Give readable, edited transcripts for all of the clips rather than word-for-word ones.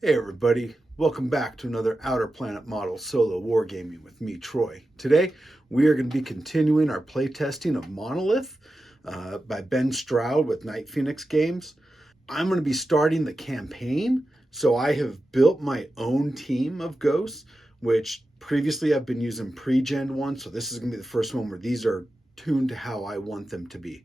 Hey everybody, welcome back to another Outer Planet Model solo wargaming with me, Troy. Today we are going to be continuing our playtesting of Monolith by Ben Stroud with Night Phoenix Games. I'm going to be starting the campaign, so I have built my own team of ghosts, which previously I've been using pre-gen ones, so this is going to be the first one where these are tuned to how I want them to be.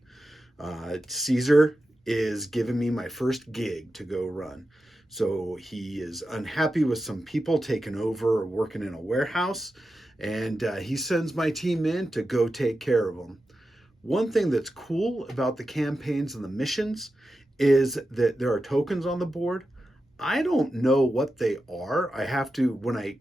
Caesar is giving me my first gig to go run. So he is unhappy with some people taking over or working in a warehouse, and he sends my team in to go take care of them. One thing that's cool about the campaigns and the missions is that there are tokens on the board. I don't know what they are. I have to, when I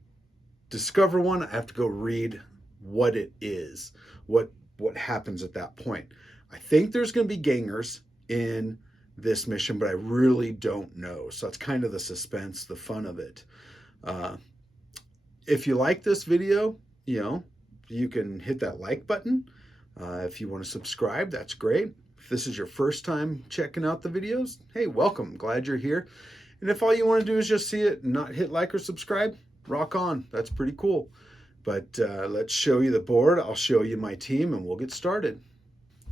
discover one, I have to go read what it is, what happens at that point. I think there's going to be gangers in this mission, but I really don't know. So that's kind of the suspense, the fun of it. Uh, if you like this video, you can hit that like button. If you want to subscribe, that's great. If this is your first time checking out the videos, hey, welcome. Glad you're here. And if all you want to do is just see it and not hit like or subscribe, rock on. That's pretty cool. But let's show you the board. I'll show you my team and we'll get started.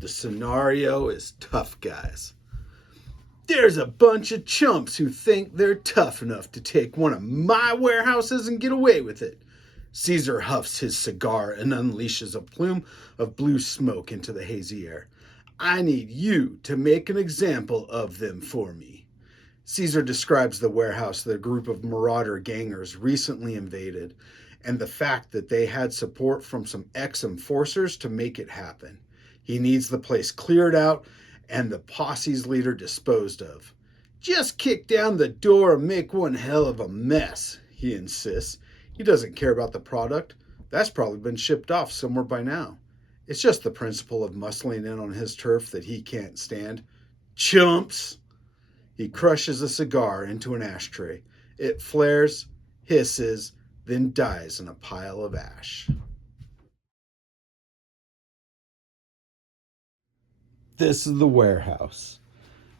The scenario is tough, guys. There's a bunch of chumps who think they're tough enough to take one of my warehouses and get away with it. Caesar huffs his cigar and unleashes a plume of blue smoke into the hazy air. I need you to make an example of them for me. Caesar describes the warehouse that a group of marauder gangers recently invaded and the fact that they had support from some ex-enforcers to make it happen. He needs the place cleared out and the posse's leader disposed of. Just kick down the door and make one hell of a mess, he insists. He doesn't care about the product. That's probably been shipped off somewhere by now. It's just the principle of muscling in on his turf that he can't stand. Chumps! He crushes a cigar into an ashtray. It flares, hisses, then dies in a pile of ash. This is the warehouse.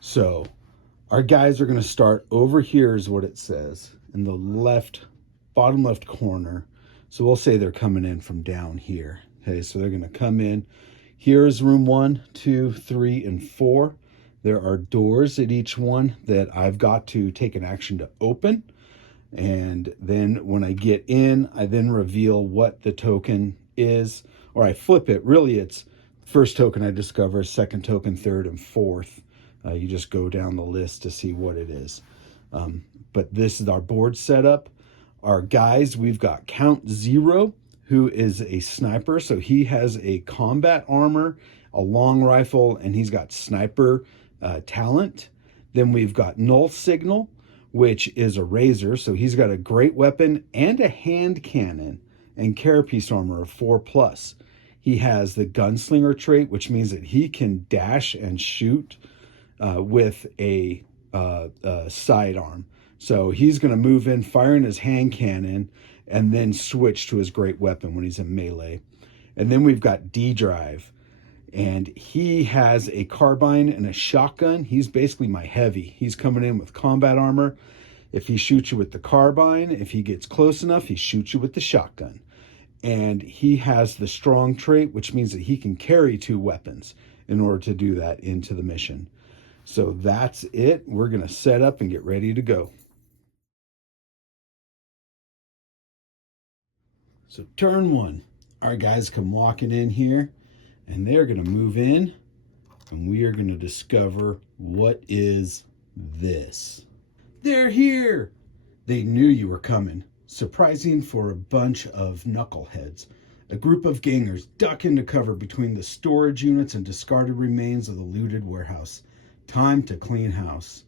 So our guys are going to start over here is what it says in the bottom left corner. So we'll say they're coming in from down here. Okay, so they're going to come in. Here's room 1, 2, 3, and 4. There are doors at each one that I've got to take an action to open. And then when I get in, I then reveal what the token is, or I flip it. Really, it's first token I discover, second token, third, and fourth. You just go down the list to see what it is. But this is our board setup. Our guys, we've got Count Zero, who is a sniper. So he has a combat armor, a long rifle, and he's got sniper talent. Then we've got Null Signal, which is a razor. So he's got a great weapon and a hand cannon and carapace armor of 4+. He has the gunslinger trait, which means that he can dash and shoot with a sidearm. So he's going to move in, firing his hand cannon, and then switch to his great weapon when he's in melee. And then we've got D-Drive, and he has a carbine and a shotgun. He's basically my heavy. He's coming in with combat armor. If he shoots you with the carbine, if he gets close enough, he shoots you with the shotgun. And he has the strong trait, which means that he can carry 2 weapons in order to do that into the mission. So that's it. We're going to set up and get ready to go. So turn 1, our guys come walking in here, and they're going to move in, and we are going to discover what is this. They're here! They knew you were coming. Surprising for a bunch of knuckleheads. A group of gangers duck into cover between the storage units and discarded remains of the looted warehouse. Time to clean house.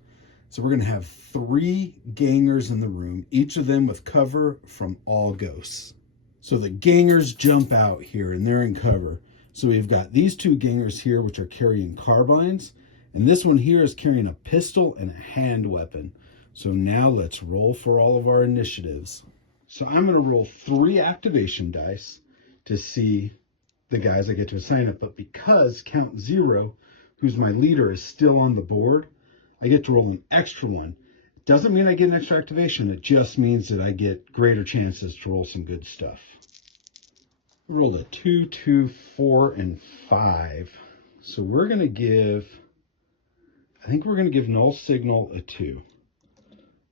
So we're going to have 3 gangers in the room, each of them with cover from all ghosts. So the gangers jump out here and they're in cover. So we've got these 2 gangers here which are carrying carbines, and this one here is carrying a pistol and a hand weapon. So now let's roll for all of our initiatives. So I'm going to roll 3 activation dice to see the guys I get to assign it. But because Count Zero, who's my leader, is still on the board, I get to roll an extra one Doesn't mean I get an extra activation. It just means that I get greater chances to roll some good stuff. I rolled a 2, 2, 4, and 5. So we're going to give, I think we're going to give Null Signal a 2.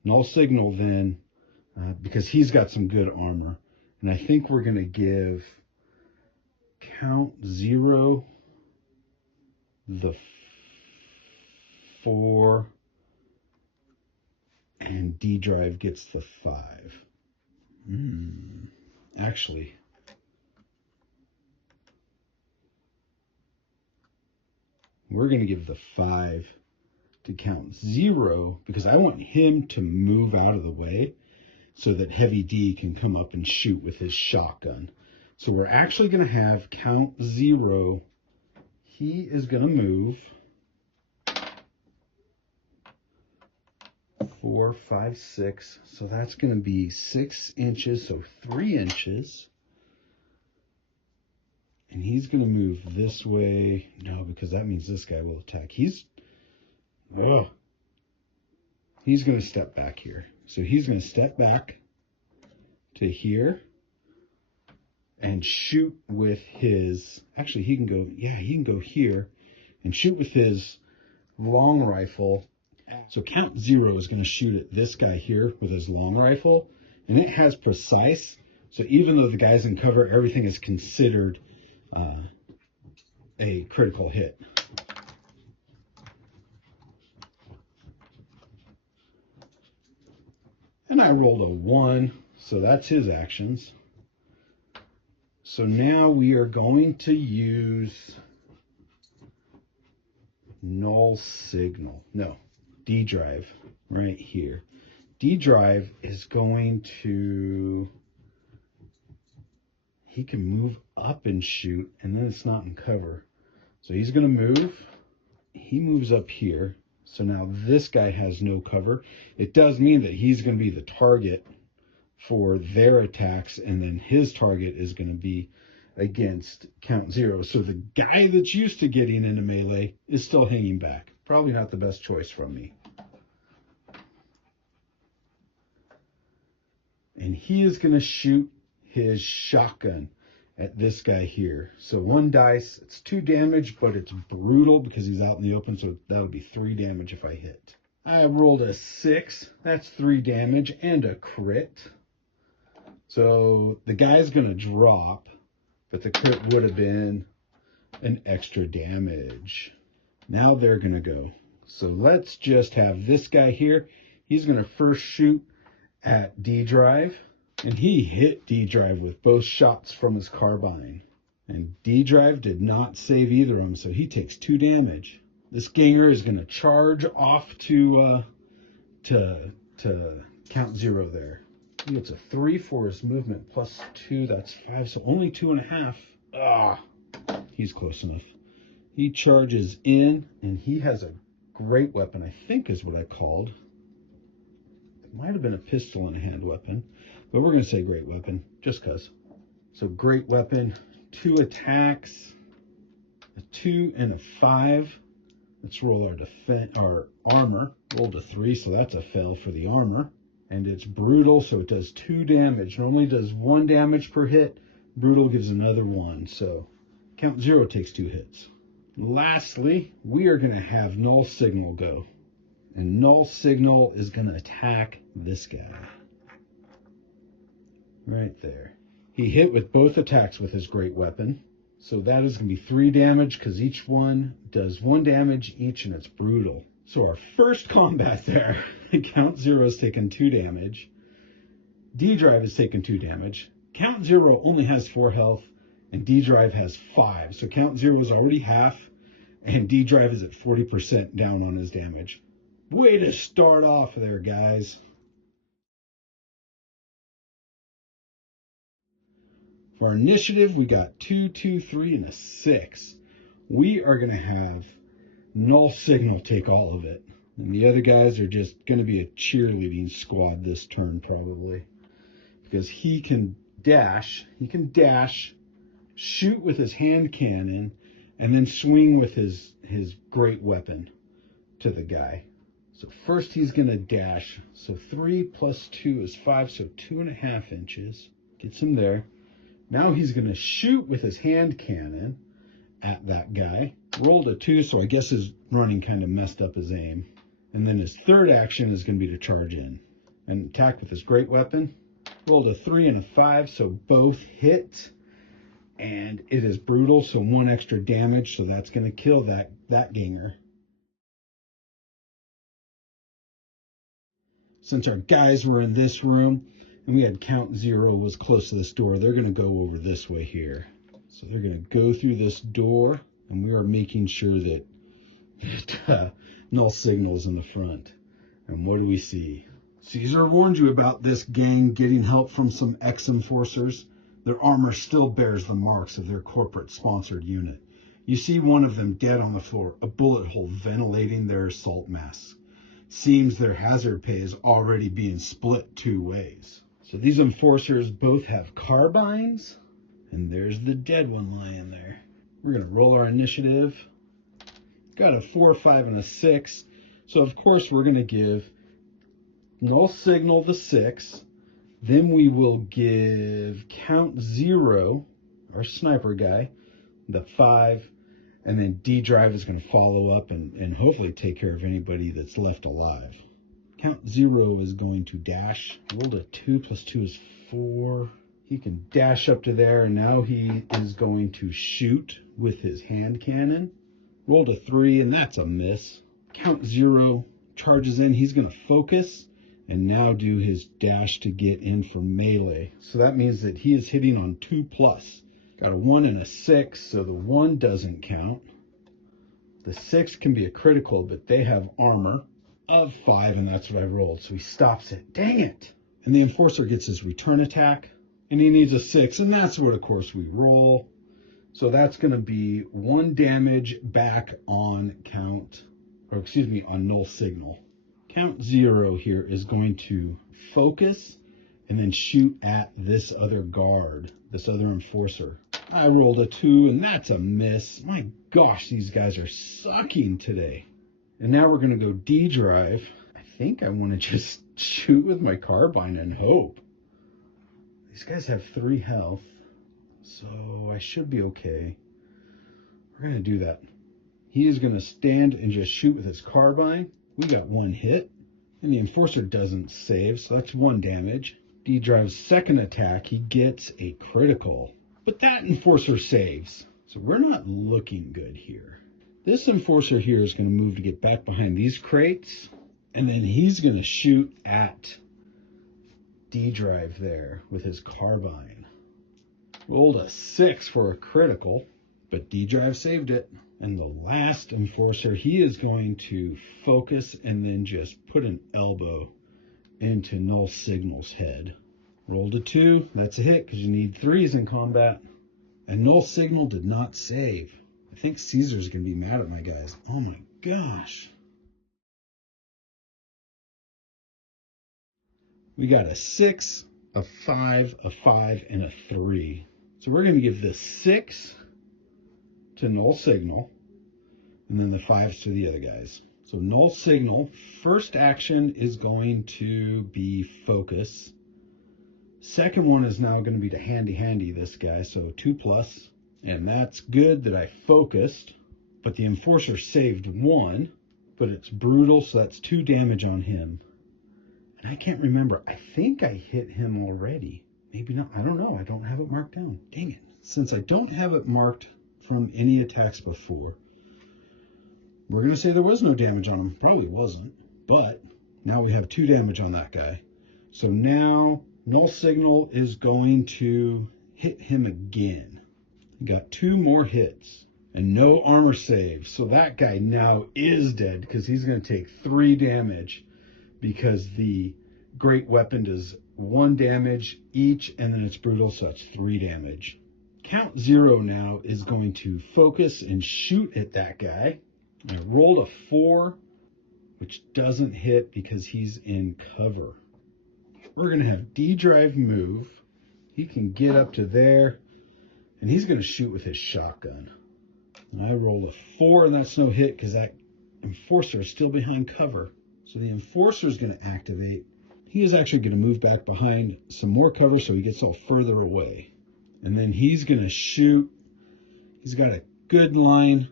Null Signal then, because he's got some good armor. And I think we're going to give Count 0 the 4, and D Drive gets the 5. Actually, we're going to give the 5 to Count 0 because I want him to move out of the way so that Heavy D can come up and shoot with his shotgun. So we're actually going to have Count 0. He is going to move 4, 5, 6. So that's going to be 6 inches, so 3 inches. And he's going to move this way. No, because that means this guy will attack. He's going to step back here. So he's going to step back to here and shoot with his, actually he can go, he can go here and shoot with his long rifle. So Count 0 is going to shoot at this guy here with his long rifle, and it has precise. So even though the guy's in cover, everything is considered a critical hit. And I rolled a 1, so that's his actions. So now we are going to use Null Signal. No, D Drive right here. D Drive is going to, he can move up and shoot, and then it's not in cover. So he's going to move. He moves up here. So now this guy has no cover. It does mean that he's going to be the target for their attacks, and then his target is going to be against Count 0. So the guy that's used to getting into melee is still hanging back. Probably not the best choice from me. And he is going to shoot his shotgun at this guy here. So 1 dice, it's 2 damage, but it's brutal because he's out in the open, so that'll be 3 damage if I hit. I rolled a 6, that's 3 damage and a crit. So the guy's gonna drop, but the crit would have been an extra damage. Now they're gonna go. So let's just have this guy here. He's gonna first shoot at D Drive. And he hit D Drive with both shots from his carbine. And D Drive did not save either of them, so he takes 2 damage. This ganger is going to charge off to Count 0 there. He gets a 3 for his movement, plus 2, that's 5, so only 2.5. He's close enough. He charges in, and he has a great weapon, I think is what I called. It might have been a pistol and hand weapon. But we're going to say great weapon, just because. So great weapon, 2 attacks, a 2 and a 5. Let's roll our armor. Rolled a 3, so that's a fail for the armor. And it's brutal, so it does 2 damage. Normally does 1 damage per hit. Brutal gives another 1, so Count 0 takes 2 hits. Lastly, we are going to have Null Signal go. And Null Signal is going to attack this guy. Right there. He hit with both attacks with his great weapon. So that is going to be 3 damage because each one does 1 damage each, and it's brutal. So our first combat there, Count 0 has taken 2 damage. D Drive has taken 2 damage. Count 0 only has 4 health, and D Drive has 5. So Count 0 is already half, and D Drive is at 40% down on his damage. Way to start off there, guys. For our initiative, we got 2, 2, 3, and a 6. We are going to have Null Signal take all of it. And the other guys are just going to be a cheerleading squad this turn, probably. Because he can dash, shoot with his hand cannon, and then swing with his great weapon to the guy. So first he's going to dash. So 3 plus 2 is 5, so 2.5 inches. Gets him there. Now he's going to shoot with his hand cannon at that guy. Rolled a 2, so I guess his running kind of messed up his aim. And then his third action is going to be to charge in and attack with his great weapon. Rolled a 3 and a 5, so both hit. And it is brutal, so 1 extra damage, so that's going to kill that ganger. Since our guys were in this room, and we had count 0 was close to this door, they're going to go over this way here. So they're going to go through this door, and we are making sure that null signal's in the front. And what do we see? Caesar warned you about this gang getting help from some ex-enforcers. Their armor still bears the marks of their corporate-sponsored unit. You see one of them dead on the floor, a bullet hole ventilating their assault masks. Seems their hazard pay is already being split 2 ways. So these enforcers both have carbines, and there's the dead one lying there. We're going to roll our initiative. Got a 4, 5, and a 6. So of course we're going to give null signal the 6. Then we will give count 0, our sniper guy, the 5. And then D drive is going to follow up and hopefully take care of anybody that's left alive. Count 0 is going to dash. Rolled a 2 plus 2 is 4. He can dash up to there, and now he is going to shoot with his hand cannon. Rolled a 3, and that's a miss. Count 0 charges in. He's going to focus and now do his dash to get in for melee. So that means that he is hitting on 2 plus. Got a 1 and a 6, so the 1 doesn't count. The 6 can be a critical, but they have armor of 5, and that's what I rolled. So he stops it. Dang it! And the enforcer gets his return attack, and he needs a 6, and that's what, of course, we roll. So that's going to be 1 damage back on on null signal. Count 0 here is going to focus and then shoot at this other guard, this other enforcer. I rolled a 2, and that's a miss. My gosh, these guys are sucking today. And now we're going to go D drive. I think I want to just shoot with my carbine and hope. These guys have 3 health, so I should be okay. We're going to do that. He is going to stand and just shoot with his carbine. We got 1 hit, and the enforcer doesn't save, so that's 1 damage. D drive's second attack, he gets a critical. But that enforcer saves, so we're not looking good here. This enforcer here is going to move to get back behind these crates, and then he's going to shoot at D drive there with his carbine. Rolled a 6 for a critical, but D drive saved it. And the last enforcer, he is going to focus and then just put an elbow into null signal's head. Rolled a 2, that's a hit because you need 3s in combat. And null signal did not save. I think Caesar's going to be mad at my guys. Oh my gosh. We got a 6, a 5, a 5, and a 3. So we're going to give the 6 to null signal, and then the 5s to the other guys. So null signal, first action is going to be focus. Second one is now going to be to handy this guy, so 2 plus. And that's good that I focused, but the enforcer saved 1, but it's brutal, so that's 2 damage on him. And I can't remember, I think I hit him already. Maybe not, I don't know, I don't have it marked down. Dang it. Since I don't have it marked from any attacks before, we're going to say there was no damage on him. Probably wasn't, but now we have 2 damage on that guy. So now null signal is going to hit him again. He got 2 more hits and no armor save. So that guy now is dead because he's going to take 3 damage because the great weapon does 1 damage each, and then it's brutal, so that's 3 damage. Count 0 now is going to focus and shoot at that guy. I rolled a 4, which doesn't hit because he's in cover. We're going to have D drive move. He can get up to there, and he's going to shoot with his shotgun. I rolled a 4, and that's no hit because that enforcer is still behind cover. So the Enforcer is going to activate. He is actually going to move back behind some more cover so he gets all further away. And then he's going to shoot. He's got a good line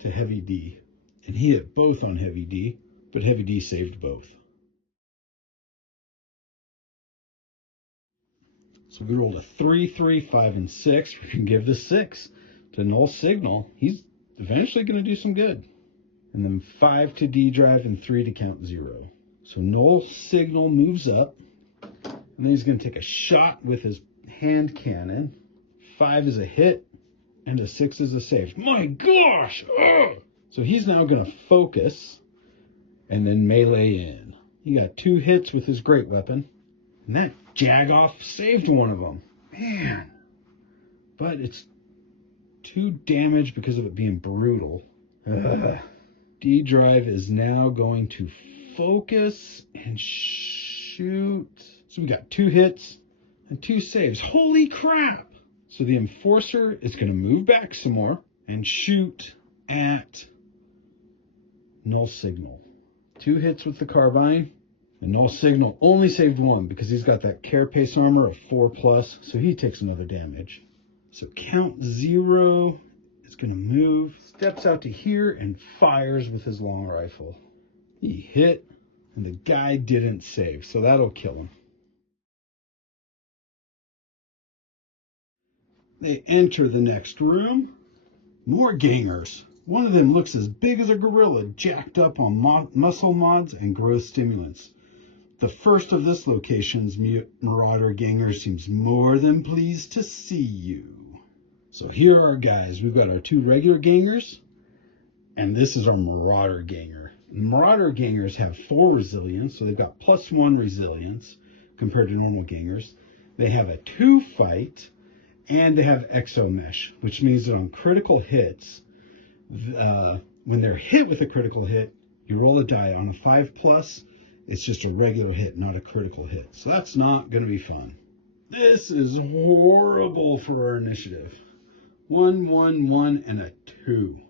to Heavy D. And he hit both on Heavy D, but Heavy D saved both. So we rolled a 3, 3, 5, and 6. We can give the 6 to Null Signal. He's eventually going to do some good. And then 5 to D drive and 3 to count 0. So Null Signal moves up. And then he's going to take a shot with his hand cannon. 5 is a hit, and a 6 is a save. My gosh! Ugh! So he's now going to focus and then melee in. He got 2 hits with his great weapon. And that Jagoff saved one of them. Man. But it's 2 damage because of it being brutal. D drive is now going to focus and shoot. So we got 2 hits and 2 saves. Holy crap! So the Enforcer is going to move back some more and shoot at Null Signal. 2 hits with the carbine. And Null Signal only saved 1 because he's got that Carapace armor of 4+, so he takes another damage. So count 0 is going to move, steps out to here, and fires with his long rifle. He hit, and the guy didn't save, so that'll kill him. They enter the next room. More gangers. One of them looks as big as a gorilla, jacked up on muscle mods and growth stimulants. The first of this location's Marauder Ganger seems more than pleased to see you. So here are our guys. We've got our 2 regular Gangers, and this is our Marauder Ganger. Marauder Gangers have 4 resilience, so they've got +1 resilience compared to normal Gangers. They have a 2 fight, and they have Exo Mesh, which means that on critical hits, when they're hit with a critical hit, you roll a die. On 5+, it's just a regular hit, not a critical hit. So that's not going to be fun. This is horrible for our initiative. 1, 1, 1, and a 2.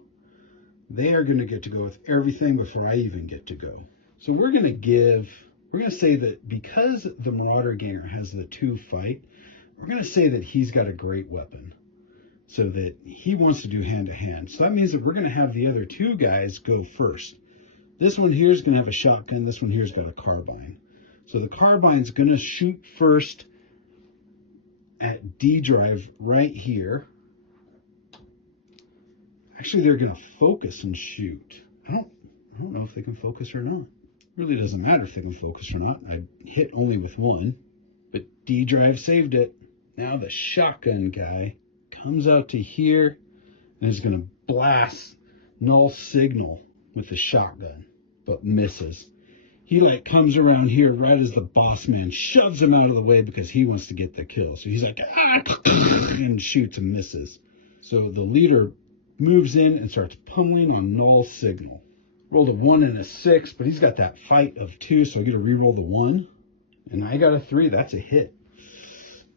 They are going to get to go with everything before I even get to go. So we're going to say that because the Marauder Ganger has the 2 fight, we're going to say that he's got a great weapon. So that he wants to do hand-to-hand. So that means that we're going to have the other 2 guys go first. This one here is going to have a shotgun. This one here has got a carbine. So the carbine's going to shoot first at D drive right here. Actually, they're going to focus and shoot. I don't know if they can focus or not. It really doesn't matter if they can focus or not. I hit only with 1, but D drive saved it. Now the shotgun guy comes out to here and is going to blast Null Signal with the shotgun, but misses. He comes around here right as the boss man shoves him out of the way because he wants to get the kill. So he's like, and shoots and misses. So the leader moves in and starts pummeling on Null Signal. Rolled a 1 and a 6, but he's got that fight of 2, so I get to re-roll the 1. And I got a 3. That's a hit.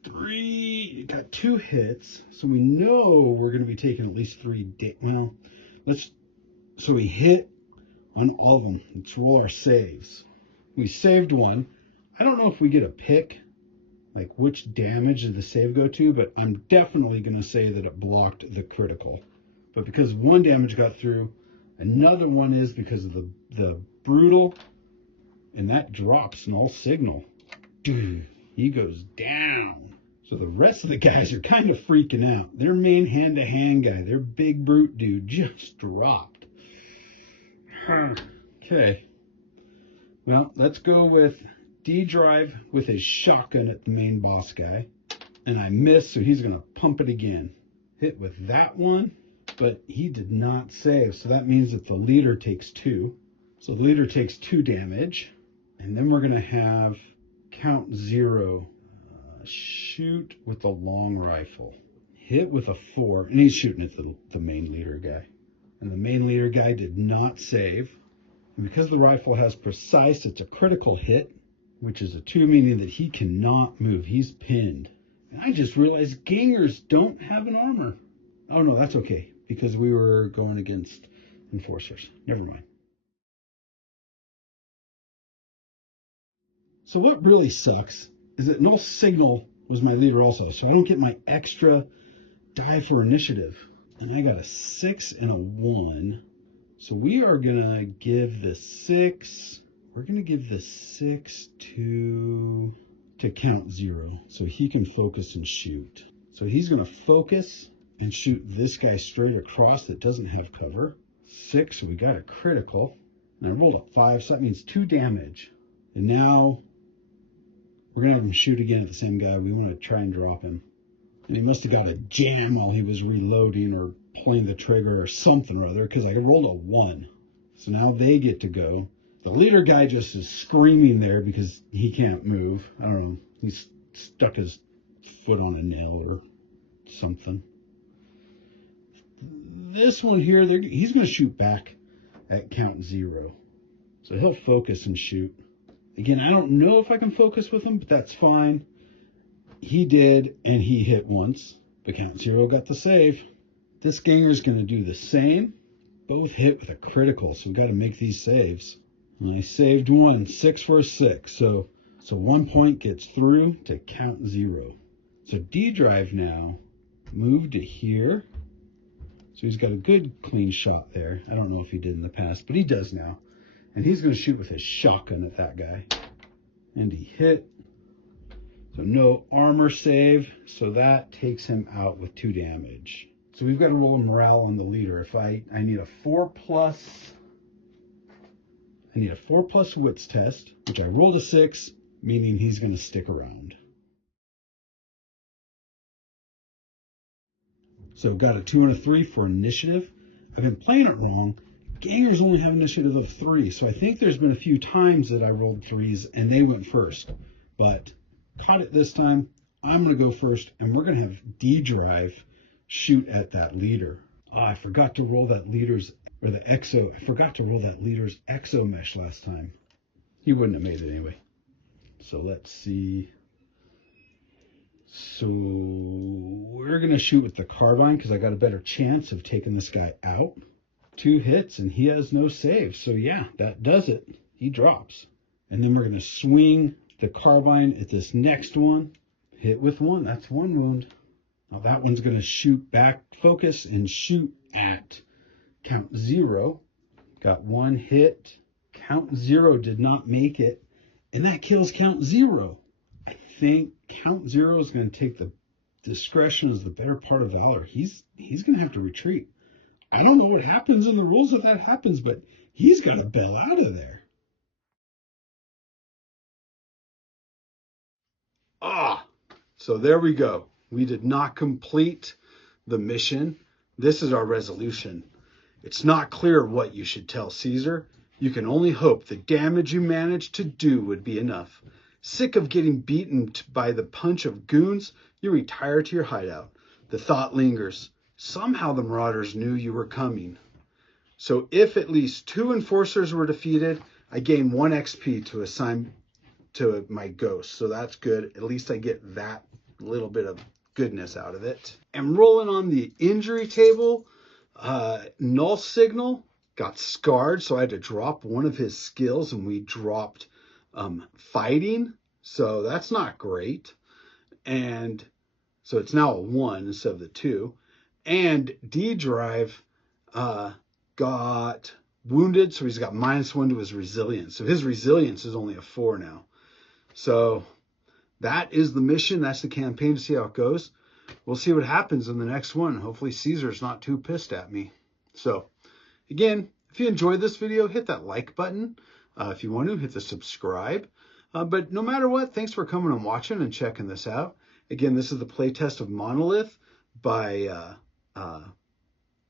3, got 2 hits, so we know we're going to be taking at least 3 so we hit on all of them. Let's roll our saves. We saved 1. I don't know if we get a pick, like which damage did the save go to, but I'm definitely going to say that it blocked the critical. But because 1 damage got through, another one is because of the brutal, and that drops Null Signal. Dude, he goes down. So the rest of the guys are kind of freaking out. Their main hand-to-hand guy, their big brute dude, just dropped. Okay. Well, let's go with D drive with his shotgun at the main boss guy. And I missed, so he's going to pump it again. Hit with that one, but he did not save. So that means that the leader takes 2. So the leader takes 2 damage. And then we're going to have count 0. Shoot with the long rifle. Hit with a 4, and he's shooting at the main leader guy. And the main leader guy did not save. And because the rifle has precise, it's a critical hit, which is a 2, meaning that he cannot move. He's pinned. And I just realized Gangers don't have an armor. Oh no, that's okay, because we were going against Enforcers. Never mind. So what really sucks is that no signal was my leader also, so I don't get my extra die for initiative. And I got a 6 and a 1. So we are going to give the 6, we're going to give the 6 to count 0, so he can focus and shoot. So he's going to focus and shoot this guy straight across that doesn't have cover. 6, so we got a critical. And I rolled a 5, so that means 2 damage. And now we're going to have him shoot again at the same guy. We want to try and drop him. And he must have got a jam while he was reloading or pulling the trigger or something or other, because I rolled a 1. So now they get to go. The leader guy just is screaming there because he can't move. I don't know. He's stuck his foot on a nail or something. This one here, he's going to shoot back at count 0. So he'll focus and shoot. Again, I don't know if I can focus with him, but that's fine. He did, and he hit once. But count 0 got the save. This ganger's going to do the same. Both hit with a critical, so we've got to make these saves. And I saved one, 6 for a 6. So 1 point gets through to count 0. So D drive now moved to here. So he's got a good clean shot there. I don't know if he did in the past, but he does now. And he's going to shoot with his shotgun at that guy. And he hit. So no armor save. So that takes him out with 2 damage. So we've got to roll a morale on the leader. If I need a 4+, I need a 4+ wits test, which I rolled a 6, meaning he's going to stick around. So I've got a 2 and a 3 for initiative. I've been playing it wrong. Gangers only have initiative of 3, so I think there's been a few times that I rolled 3s and they went first. But caught it this time. I'm going to go first, and we're going to have D drive shoot at that leader. Oh, I forgot to roll that leader's, or the exo. I forgot to roll that leader's exo mesh last time. He wouldn't have made it anyway. So let's see. So we're going to shoot with the carbine because I got a better chance of taking this guy out. 2 hits, and he has no save. So yeah, that does it. He drops. And then we're going to swing the carbine at this next one. Hit with 1. That's 1 wound. Now that one's going to shoot back, focus, and shoot at count 0. Got 1 hit. Count 0 did not make it. And that kills count 0. I think count 0 is going to take the discretion as the better part of valor. He's going to have to retreat. I don't know what happens in the rules if that happens, but he's got to bail out of there. So there we go. We did not complete the mission. This is our resolution. It's not clear what you should tell Caesar. You can only hope the damage you managed to do would be enough. Sick of getting beaten by the punch of goons, you retire to your hideout. The thought lingers. Somehow the marauders knew you were coming. So if at least 2 enforcers were defeated, I gain 1 XP to assign to my ghost. So that's good. At least I get that little bit of goodness out of it. And rolling on the injury table, Null Signal got scarred, so I had to drop one of his skills, and we dropped fighting. So that's not great. And so it's now a 1 instead of the 2. And D Drive got wounded, so he's got -1 to his resilience. So his resilience is only a 4 now. So that is the mission. That's the campaign, to see how it goes. We'll see what happens in the next one. Hopefully Caesar's not too pissed at me. So again, if you enjoyed this video, hit that like button. If you want to, hit the subscribe. But no matter what, thanks for coming and watching and checking this out. Again, this is the playtest of Monolith by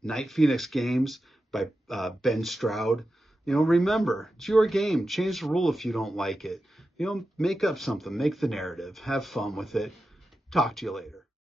Night Phoenix Games by Ben Stroud. Remember, it's your game. Change the rule if you don't like it. Make up something. Make the narrative. Have fun with it. Talk to you later.